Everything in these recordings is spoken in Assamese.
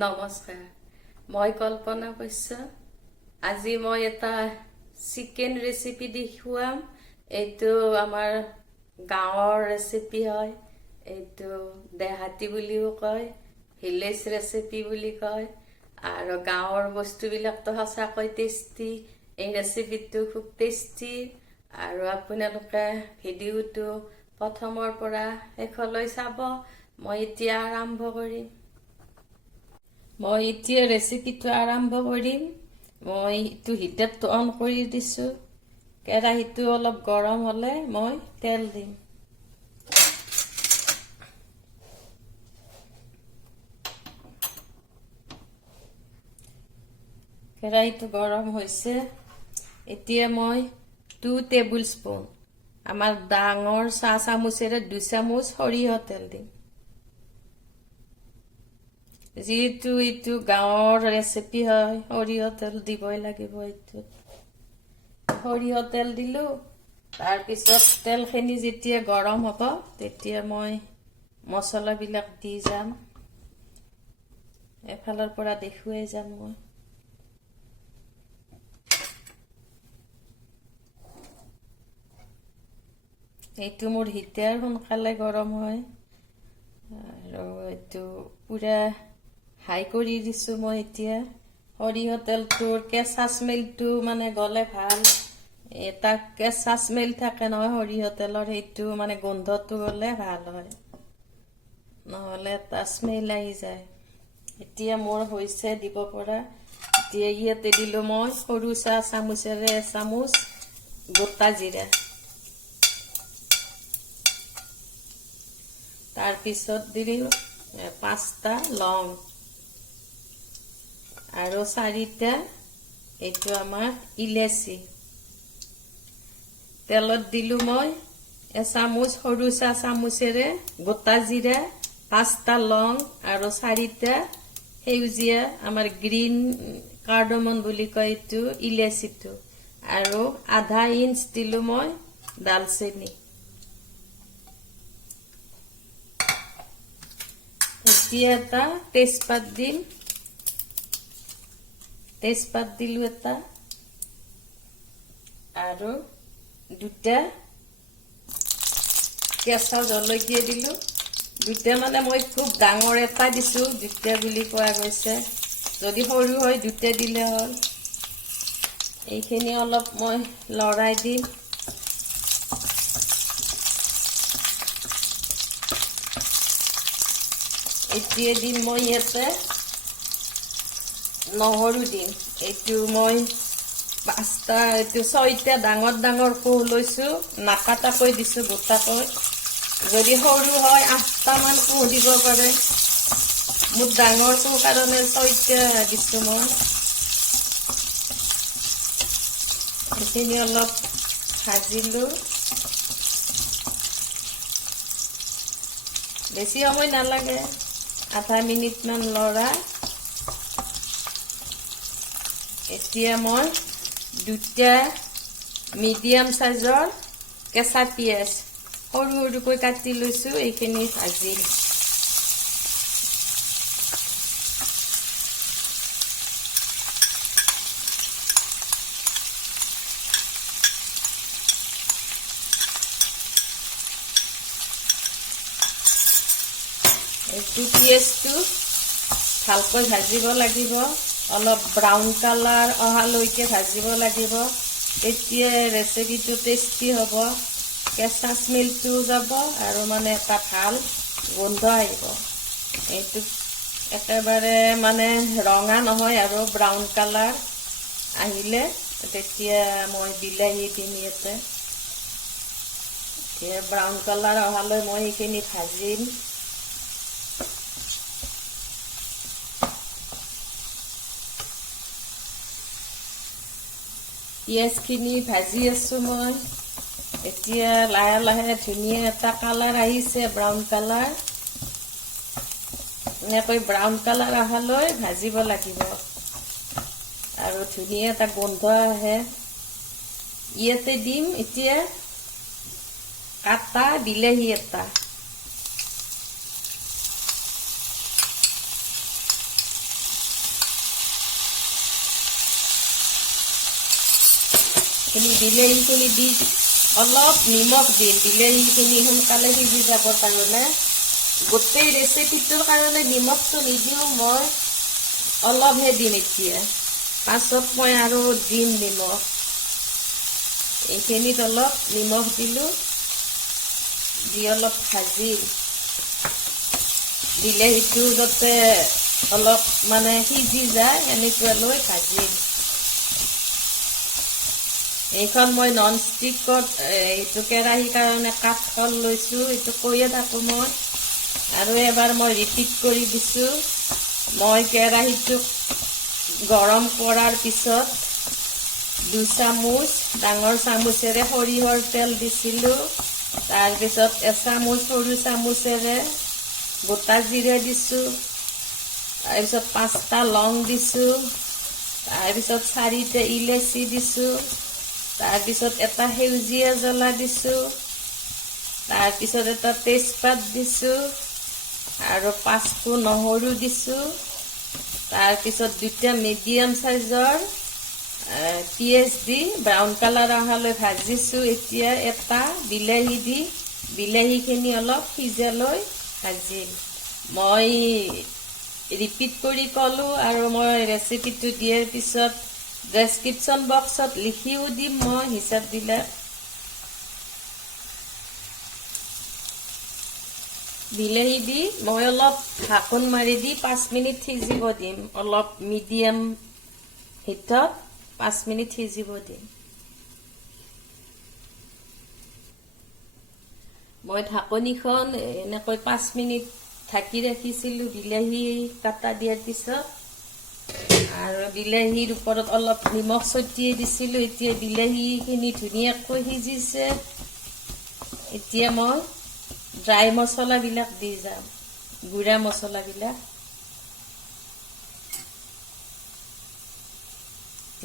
নমস্কাৰ, মই কল্পনা বৈশ্য। আজি মই এটা চিকেন ৰেচিপি দেখুৱাম। এইটো আমাৰ গাঁৱৰ ৰেচিপি হয়। এইটো দেহাতী বুলিও কয়, ভিলেজ ৰেচিপি বুলি কয়। আৰু গাঁৱৰ বস্তুবিলাকতো সঁচাকৈ টেষ্টি। এই ৰেচিপিটো খুব টেষ্টি। আৰু আপোনালোকে ভিডিঅ'টো প্ৰথমৰ পৰা শেষলৈ চাব। মই এতিয়া আৰম্ভ কৰিম। মই এতিয়া ৰেচিপিটো আৰম্ভ কৰিম। মই এইটো হিটাৰটো অন কৰি দিছোঁ। কেৰাহীটো অলপ গৰম হ'লে মই তেল দিম। কেৰাহীটো গৰম হৈছে। এতিয়া মই 2 টেবুল স্পুন আমাৰ ডাঙৰ চাহ চামুচেৰে 2 চামুচ সৰিয়হ তেল দিম। যিহেতু এইটো গাঁৱৰ ৰেচিপি হয়, সৰিয়হ তেল দিবই লাগিব। এইটোত সৰিয়হ তেল দিলোঁ। তাৰপিছত তেলখিনি যেতিয়া গৰম হ'ব তেতিয়া মই মছলাবিলাক দি যাম। এফালৰ পৰা দেখুৱাই যাম মই। এইটো মোৰ হিটাৰ সোনকালে গৰম হয়। আৰু এইটো পুৰা হাই কৰি দিছোঁ মই এতিয়া। সৰিয়হ তেলটোৰ কেঁচা স্মেলটো মানে গ'লে ভাল। এটা কেঁচা স্মেল থাকে নহয় সৰিয়হ তেলৰ, সেইটো মানে গোন্ধটো গ'লে ভাল হয়, নহ'লে এটা স্মেল আহি যায়। এতিয়া মোৰ হৈছে দিব পৰা। এতিয়া ইয়াতে দিলোঁ মই সৰু চাহ চামুচেৰে এচামুচ গোটা জিৰা। তাৰপিছত দিলোঁ 5টা লং আৰু 4টা এইটো আমাৰ ইলাচি। তেলত দিলোঁ মই এচামুচ সৰু চাহ চামুচেৰে গোটা জিৰা, 5টা লং আৰু 4টা সেউজীয়া আমাৰ গ্ৰীণ কাৰ্ডমন বুলি কয় এইটো ইলাচিটো। আৰু আধা ইঞ্চ দিলোঁ মই ডালচেনি। এতিয়া এটা তেজপাত দিম। তেজপাত দিলোঁ এটা আৰু 2টা কেঁচা জলকীয়া দিলোঁ। 2টা মানে মই খুব ডাঙৰ এটা দিছোঁ, 2টা বুলি কোৱা গৈছে। যদি সৰু হয় 2টা দিলে হ'ল। এইখিনি অলপ মই লৰাই দিম। এতিয়া দিম মই ইয়াতে নহৰু দিম। এইটো মই 6টা ডাঙৰ ডাঙৰ কোহ লৈছোঁ, নাকাটাকৈ দিছোঁ গোটাকৈ। যদি সৰু হয় 8টামান কোহ দিব পাৰে। মোৰ ডাঙৰ কোহ কাৰণে 6টা দিছোঁ মই। এইখিনি অলপ ভাজিলোঁ। বেছি সময় নালাগে, আধা মিনিটমান লৰাই। এতিয়া মই 2টা মিডিয়াম চাইজৰ কেঁচা পিঁয়াজ সৰু সৰুকৈ কাটি লৈছোঁ, এইখিনি ভাজিম। এইটো পিঁয়াজটো ভালকৈ ভাজিব লাগিব। অলপ ব্ৰাউন কালাৰ অহালৈকে ভাজিব লাগিব। তেতিয়া ৰেচিপিটো টেষ্টি হ'ব। কেঁচা স্মেলটো যাব আৰু মানে এটা ভাল গোন্ধ আহিব। এইটো একেবাৰে মানে ৰঙা নহয় আৰু ব্ৰাউন কালাৰ আহিলে তেতিয়া মই বিলাহী দিম ইয়াতে। এতিয়া ব্ৰাউন কালাৰ অহালৈ মই এইখিনি ভাজিম। পিঁয়াজখিনি ভাজি আছোঁ মই। এতিয়া লাহে লাহে ধুনীয়া এটা কালাৰ আহিছে, ব্ৰাউন কালাৰ। এনেকৈ ব্ৰাউন কালাৰ অহালৈ ভাজিব লাগিব আৰু ধুনীয়া এটা গোন্ধ আহে। ইয়াতে দিম এতিয়া কাটা বিলাহী এটা। বিলাহীখিনি দি অলপ নিমখ দিম বিলাহীখিনি সোনকালে সিজি যাবৰ কাৰণে গোটেই ৰেচিপিটোৰ কাৰণে নিমখটো নিদিওঁ মই অলপহে দিম এতিয়া পাছত মই আৰু দিম নিমখ এইখিনিত অলপ নিমখ দিলোঁ দি অলপ ভাজিম বিলাহীটো যাতে অলপ মানে সিজি যায় এনেকুৱালৈ ভাজিম এইখন মই নন ষ্টিকত এইটো কেৰাহীৰ কাৰণে কাঠকল লৈছোঁ এইটো কৈয়ে থাকোঁ মই আৰু এবাৰ মই ৰিপিট কৰি দিছোঁ মই কেৰাহীটো গৰম কৰাৰ পিছত 2 চামুচ ডাঙৰ চামুচেৰে সৰিয়হৰ তেল দিছিলোঁ তাৰপিছত 1 চামুচ সৰু চামুচেৰে গোটা জিৰা দিছোঁ তাৰপিছত 5টা লং দিছোঁ তাৰপিছত 4টা ইলাচি দিছোঁ তাৰপিছত এটা সেউজীয়া জ্বলা দিছোঁ তাৰপিছত এটা তেজপাত দিছোঁ আৰু 5টো নহৰু দিছোঁ তাৰপিছত 2টা মিডিয়াম সাইজৰ পিয়াজ দি ব্ৰাউন কালাৰ আহালৈ ভাজিছোঁ এতিয়া এটা বিলাহী দি বিলাহীখিনি অলপ সিজালৈ ভাজিম মই ৰিপিট কৰি ক'লোঁ আৰু মই ৰেচিপিটো দিয়াৰ পিছত ডেছক্ৰিপশ্যন বক্সত লিখিও দিম মই হিচাপবিলাক বিলাহী দি মই অলপ ঢাকোন মাৰি দি 5 মিনিট সিজিব দিম অলপ মিডিয়াম হিটত 5 মিনিট সিজিব দিম মই ঢাকনিখন এনেকৈ 5 মিনিট ঢাকি ৰাখিছিলোঁ বিলাহী কাটা দিয়াৰ পিছত আৰু বিলাহীৰ ওপৰত অলপ নিমখ ছটিয়াই দিছিলোঁ এতিয়া বিলাহীখিনি ধুনীয়াকৈ সিজিছে এতিয়া মই ড্ৰাই মছলাবিলাক দি যাম গুড়া মছলাবিলাক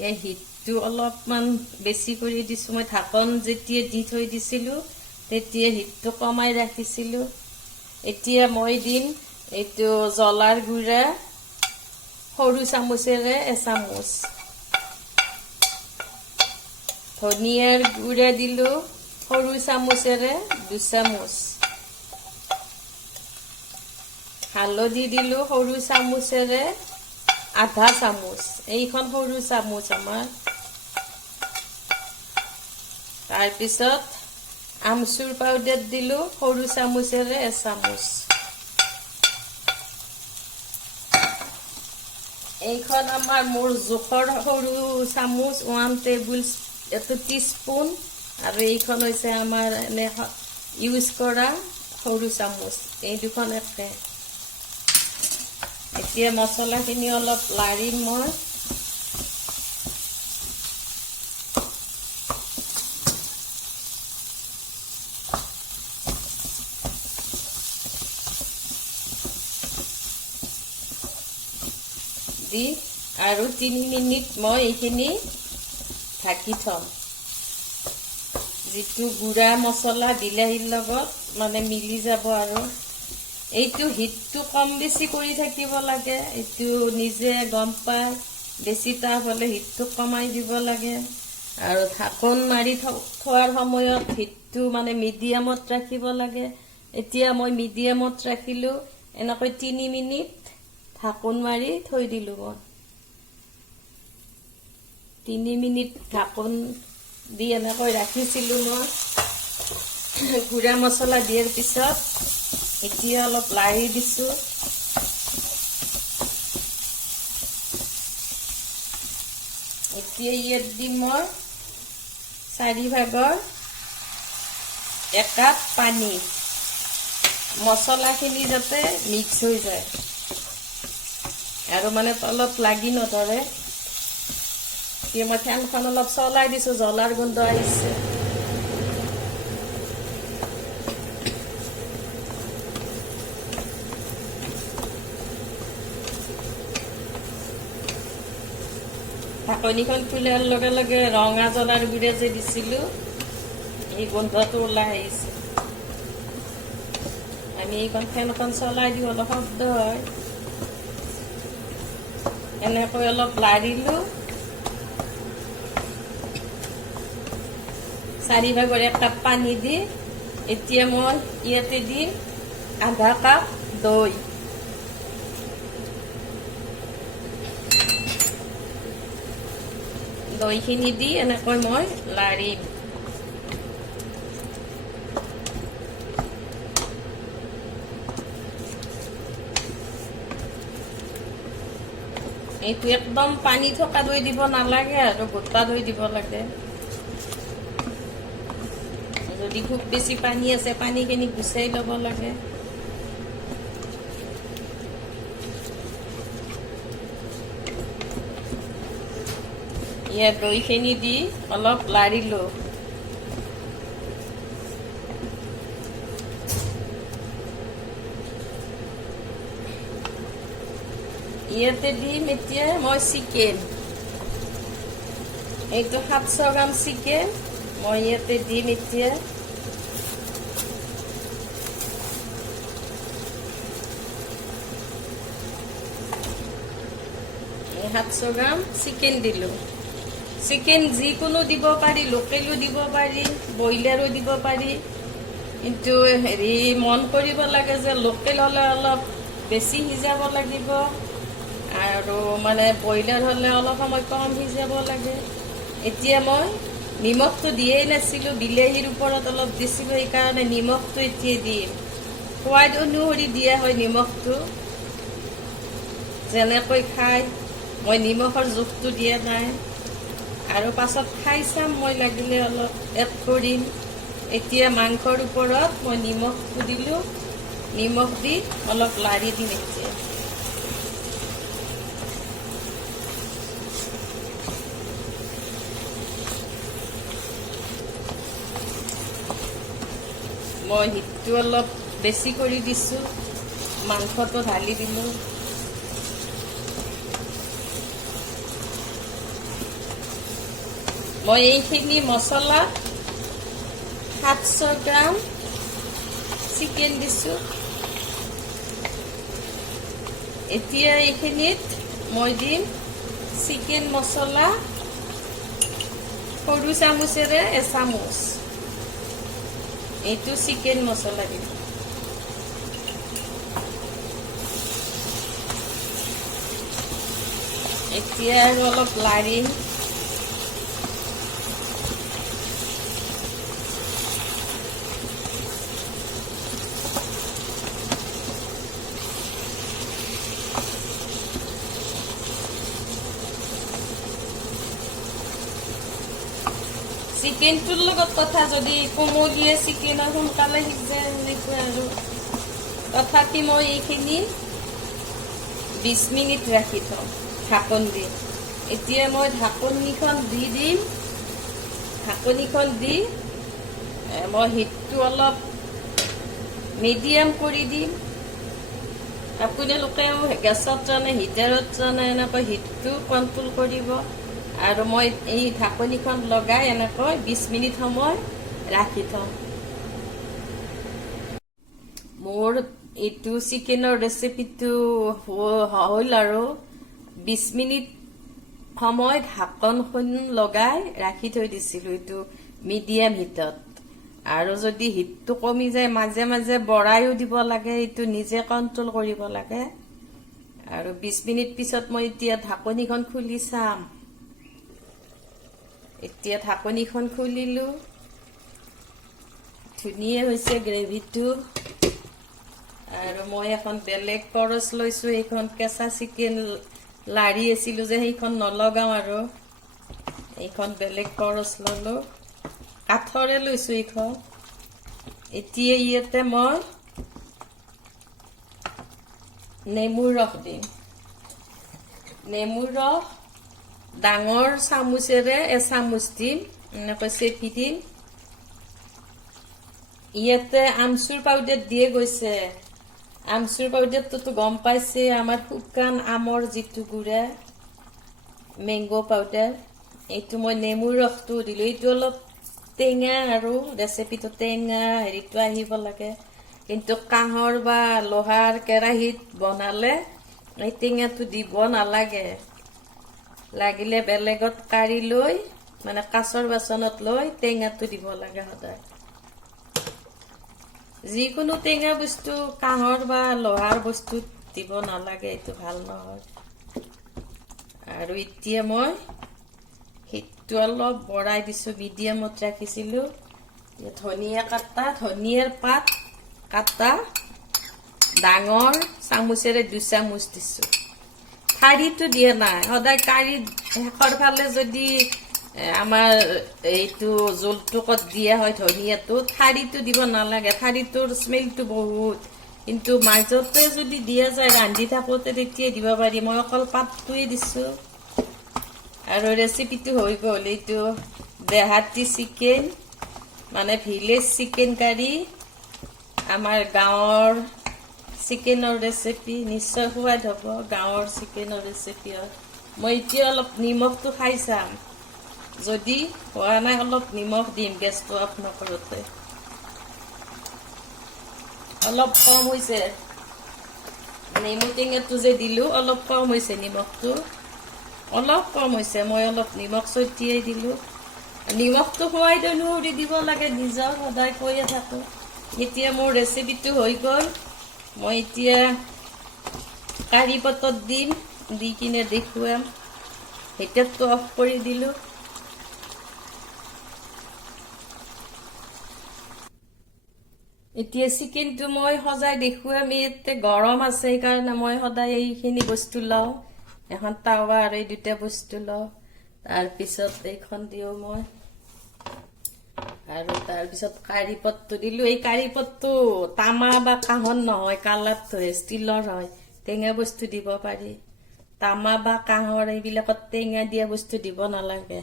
এই হিটটো অলপমান বেছি কৰি দিছোঁ মই ঢাকন যেতিয়া দি থৈ দিছিলোঁ তেতিয়া হিটটো কমাই ৰাখিছিলোঁ এতিয়া মই দিম এইটো জ্বলাৰ গুড়া সৰু চামুচেৰে 1 চামুচ ধনিয়াৰ গুড়া দিলোঁ সৰু চামুচেৰে 2 চামুচ হালধি দিলোঁ সৰু চামুচেৰে আধা চামুচ এইখন সৰু চামুচ আমাৰ তাৰপিছত আমচুৰ পাউডাৰ দিলোঁ সৰু চামুচেৰে 1 চামুচ এইখন আমাৰ মোৰ জোখৰ সৰু চামুচ 1 টিস্পুন আৰু এইখন হৈছে আমাৰ এনে ইউজ কৰা সৰু চামুচ এই দুখন একে এতিয়া মছলাখিনি অলপ লাৰিম মই দি আৰু 3 মিনিট মই এইখিনি ঢাকি থম যিটো গুড়া মছলা বিলাহীৰ লগত মানে মিলি যাব আৰু এইটো হিটটো কম বেছি কৰি থাকিব লাগে এইটো নিজে গম পায় বেছি তাপ হ'লে হিটটো কমাই দিব লাগে আৰু ঢাকন মাৰি থোৱাৰ সময়ত হিটটো মানে মিডিয়ামত ৰাখিব লাগে এতিয়া মই মিডিয়ামত ৰাখিলোঁ এনেকৈ 3 মিনিট ঢাকন মাৰি থৈ দিলোঁ মই 3 মিনিট ঢাকন দি এনেকৈ ৰাখিছিলোঁ মই গুড়া মছলা দিয়াৰ পিছত এতিয়া অলপ লাৰি দিছোঁ এতিয়া ইয়াত দিম মই 4 ভাগৰ 1 কাপ পানী মছলাখিনি যাতে মিক্স হৈ যায় আৰু মানে তলত লাগি নধৰে এতিয়া মই ফেনখন অলপ চলাই দিছোঁ জ্বলাৰ গোন্ধ আহিছে ঢাকনিখন খোলাৰ লগে লগে ৰঙা জ্বলাৰ গুড়া যে দিছিলোঁ এই গোন্ধটো ওলাই আহিছে আমি এইখন ফেনখন চলাই দিওঁ অলপ শব্দ হয় এনেকৈ অলপ লাৰিলোঁ 4 ভাগৰ 1 কাপ পানী দি এতিয়া মই ইয়াতে দিম আধা কাপ দৈ। দৈখিনি দি এনেকৈ মই লাৰিম। এইটো একদম পানী থকা দৈ দিব নালাগে আৰু গোটা দৈ দিব লাগে। যদি খুব বেছি পানী আছে পানীখিনি গুচাই ল'ব লাগে। ইয়াত দৈখিনি দি অলপ লাৰিলো। ইয়াতে দিম এতিয়া মই চিকেন। এইটো 700 গ্ৰাম চিকেন মই ইয়াতে দিম এতিয়া। এই 700 গ্ৰাম চিকেন দিলো। চিকেন যিকোনো দিব পাৰি, লোকেলো দিব পাৰি, ব্ৰইলাৰো দিব পাৰি, কিন্তু হেৰি মন কৰিব লাগে যে লোকেল হ'লে অলপ বেছি সিজাব লাগিব আৰু মানে ব্ৰইলাৰ হ'লে অলপ সময় কম সিজাব লাগে। এতিয়া মই নিমখটো দিয়েই নাছিলোঁ, বিলাহীৰ ওপৰত অলপ দিছিলোঁ, সেইকাৰণে নিমখটো এতিয়া দিম। সোৱাদ অনুসৰি দিয়া হয় নিমখটো, যেনেকৈ খায়। মই নিমখৰ জোখটো দিয়া নাই আৰু পাছত খাই চাম, মই লাগিলে অলপ এড কৰিম। এতিয়া মাংসৰ ওপৰত মই নিমখটো দিলোঁ, নিমখ দি অলপ লাৰি দিম এতিয়া। মই হিটটো অলপ বেছি কৰি দিছোঁ, মাংসটো ঢালি দিলোঁ। মই এইখিনি মছলা 700 গ্ৰাম চিকেন দিছোঁ। এতিয়া এইখিনিত মই দিম চিকেন মছলা সৰু চামুচেৰে এচামুচ। এইটো চিকেন মছলা দিম। এতিয়া আৰু অলপ লাৰিম। চিকেনটোৰ লগত কথা, যদি কোমলীয়া চিকেন সোনকালে সিজে সেনেকুৱা আৰু। তথাপি মই এইখিনি 20 মিনিট ৰাখি থওঁ ঢাকন দি। এতিয়া মই ঢাকনিখন দি দিম। ঢাকনিখন দি মই হিটটো অলপ মিডিয়াম কৰি দিম। আপোনালোকেও গেছত জানে হিটাৰত জানে এনেকৈ হিটটো কণ্ট্ৰল কৰিব। আৰু মই এই ঢাকনিখন লগাই এনেকৈ 20 মিনিট সময় ৰাখি থওঁ। মোৰ এইটো চিকেনৰ ৰেচিপিটো হ'ল আৰু 20 মিনিট সময় ঢাকনখন লগাই ৰাখি থৈ দিছিলোঁ এইটো মিডিয়াম হিটত। আৰু যদি হিটটো কমি যায় মাজে মাজে বঢ়াইও দিব লাগে, এইটো নিজে কণ্ট্ৰল কৰিব লাগে। আৰু 20 মিনিট পিছত মই এতিয়া ঢাকনিখন খুলি চাম। এতিয়া ঢাকনিখন খুলিলোঁ, ধুনীয়া হৈছে গ্ৰেভিটো। আৰু মই এখন বেলেগ কৰচ লৈছোঁ, এইখন কেঁচা চিকেন লাৰি আছিলোঁ যে সেইখন নলগাওঁ আৰু এইখন বেলেগ কৰচ ললোঁ, কাঠৰে লৈছোঁ এইখন। এতিয়া ইয়াতে মই নেমুৰ ৰস দিম। নেমুৰ ৰস ডাঙৰ চামুচেৰে এচামুচ দিম, এনেকৈ চেপি দিম। ইয়াতে আমচুৰ পাউডাৰ দিয়ে গৈছে। আমচুৰ পাউডাৰটোতো গম পাইছে, আমাৰ শুকান আমৰ যিটো গুড়া মেংগো পাউডাৰ, এইটো মই নেমুৰ ৰসটো দিলোঁ। এইটো অলপ টেঙা আৰু ৰেচিপিটো টেঙা হেৰিটো আহিব লাগে, কিন্তু কাঁহৰ বা লোহাৰ কেৰাহীত বনালে এই টেঙাটো দিব নালাগে। লাগিলে বেলেগত কাঢ়ি লৈ মানে কাঁচৰ বাচনত লৈ টেঙাটো দিব লাগে সদায়। যিকোনো টেঙা বস্তু কাঁহৰ বা লোহাৰ বস্তুত দিব নালাগে, এইটো ভাল নহয়। আৰু এতিয়া মই হিটটো অলপ বঢ়াই দিছোঁ, মিডিয়ামত ৰাখিছিলোঁ। ধনিয়া কাটা, ধনিয়াৰ পাত কাটা ডাঙৰ চামুচেৰে 2 চামুচ দিছোঁ। ঠাৰিটো দিয়া নাই, সদায় কাঢ়ি শেষৰ ফালে যদি আমাৰ এইটো জোলটোকত দিয়া হয় ধনিয়াটো, ঠাৰিটো দিব নালাগে, ঠাৰিটোৰ স্মেলটো বহুত। কিন্তু মাজতে যদি দিয়া যায় ৰান্ধি থাকোঁতে তেতিয়াই দিব পাৰি। মই অকল পাতটোৱে দিছোঁ। আৰু ৰেচিপিটো হৈ গ'ল। এইটো দেহাতী চিকেন, মানে ভিলেজ চিকেন কাৰী, আমাৰ গাঁৱৰ চিকেনৰ ৰেচিপি। নিশ্চয় সোৱাদ হ'ব, গাঁৱৰ চিকেনৰ ৰেচিপি হয়। মই এতিয়া অলপ নিমখটো খাই চাম, যদি হোৱা নাই অলপ নিমখ দিম গেছটো অফ নকৰোঁতে। অলপ কম হৈছে, নেমু টেঙাটো যে দিলোঁ অলপ কম হৈছে, নিমখটো অলপ কম হৈছে। মই অলপ নিমখ ছটিয়াই দিলোঁ। নিমখটো সোৱাদ অনুসৰি দিব লাগে, নিজৰ সদায় কৈয়ে থাকোঁ। এতিয়া মোৰ ৰেচিপিটো হৈ গ'ল। মই এতিয়া কাৰী পাতত দিম, দি কিনে দেখুৱাম। হিটাৰটো অফ কৰি দিলোঁ। এতিয়া চিকেনটো মই সজাই দেখুৱাম। ইয়াতে গৰম আছে, সেইকাৰণে মই সদায় এইখিনি বস্তু লওঁ। এখন টাৱা আৰু এই 2টা বস্তু লওঁ। তাৰপিছত এইখন দিওঁ মই, আৰু তাৰপিছত কাৰী পটটো দিলোঁ। এই কাৰী পটটো তামা বা কাঁহৰ নহয়, কালাৰটো ষ্টীলৰ হয়। টেঙা বস্তু দিব পাৰি, তামা বা কাঁহৰ এইবিলাকত টেঙা দিয়া বস্তু দিব নালাগে।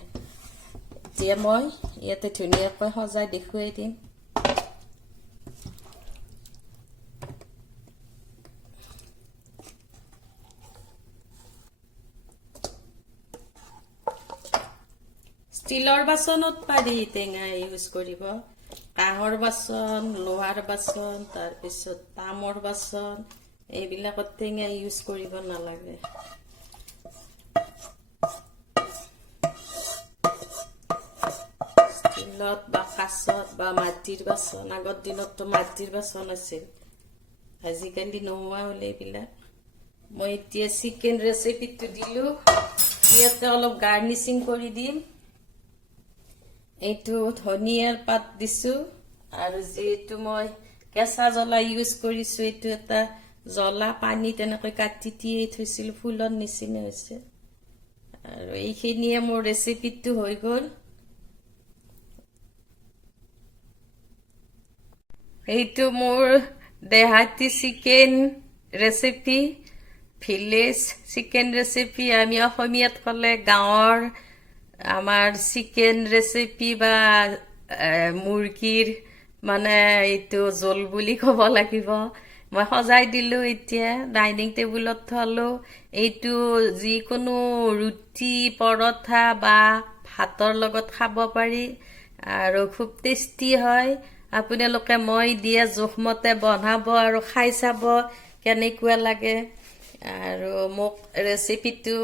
এতিয়া মই ইয়াতে ধুনীয়াকৈ সজাই দেখুৱাই দিম। ষ্টীলৰ বাচনত পাৰি টেঙা ইউজ কৰিব, কাঁহৰ বাচন, লোহাৰ বাচন, তাৰপিছত তামৰ বাচন, এইবিলাকত টেঙা ইউজ কৰিব নালাগে। ষ্টীলত বা কাঁচত বা মাটিৰ বাচন, আগৰ দিনততো মাটিৰ বাচন আছিল, আজিকালি নোহোৱা হ'লে এইবিলাক। মই এতিয়া চিকেন ৰেচিপিটো দিলোঁ। ইয়াতে অলপ গাৰ্নিচিং কৰি দিম। এইটো ধনিয়াৰ পাত দিছোঁ, আৰু যিহেতু মই কেঁচা জ্বলা ইউজ কৰিছোঁ, এইটো এটা জ্বলা পানী তেনেকৈ কাটি তিয়াই থৈছিলোঁ, ফুলৰ নিচিনা হৈছে। আৰু এইখিনিয়ে মোৰ ৰেচিপিটো হৈ গ'ল। এইটো মোৰ দেহাতী chicken recipe, village chicken recipe. আমি অসমীয়াত ক'লে গাঁৱৰ আমাৰ চিকেন ৰেচিপি বা মুৰ্গীৰ মানে এইটো জোল বুলি ক'ব লাগিব। মই সজাই দিলোঁ, এতিয়া ডাইনিং টেবুলত থলোঁ। এইটো যিকোনো ৰুটি, পৰঠা বা ভাতৰ লগত খাব পাৰি, আৰু খুব টেষ্টি হয়। আপোনালোকে মই দিয়া জোখমতে বনাব আৰু খাই চাব কেনেকুৱা লাগে। আৰু মোক ৰেচিপিটো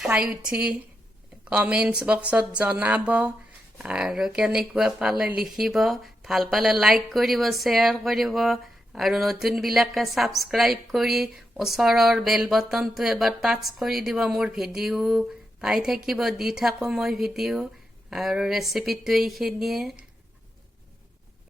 খাই উঠি কমেণ্টছ বক্সত জনাব, আৰু কেনেকুৱা পালে লিখিব। ভাল পালে লাইক কৰিব, শ্বেয়াৰ কৰিব, আৰু নতুনবিলাকে ছাবস্ক্ৰাইব কৰি ওচৰৰ বেল বটনটো এবাৰ টাচ কৰি দিব। মোৰ ভিডিঅ' পাই থাকিব, দি থাকোঁ মই ভিডিঅ'। আৰু ৰেচিপিটো এইখিনিয়ে।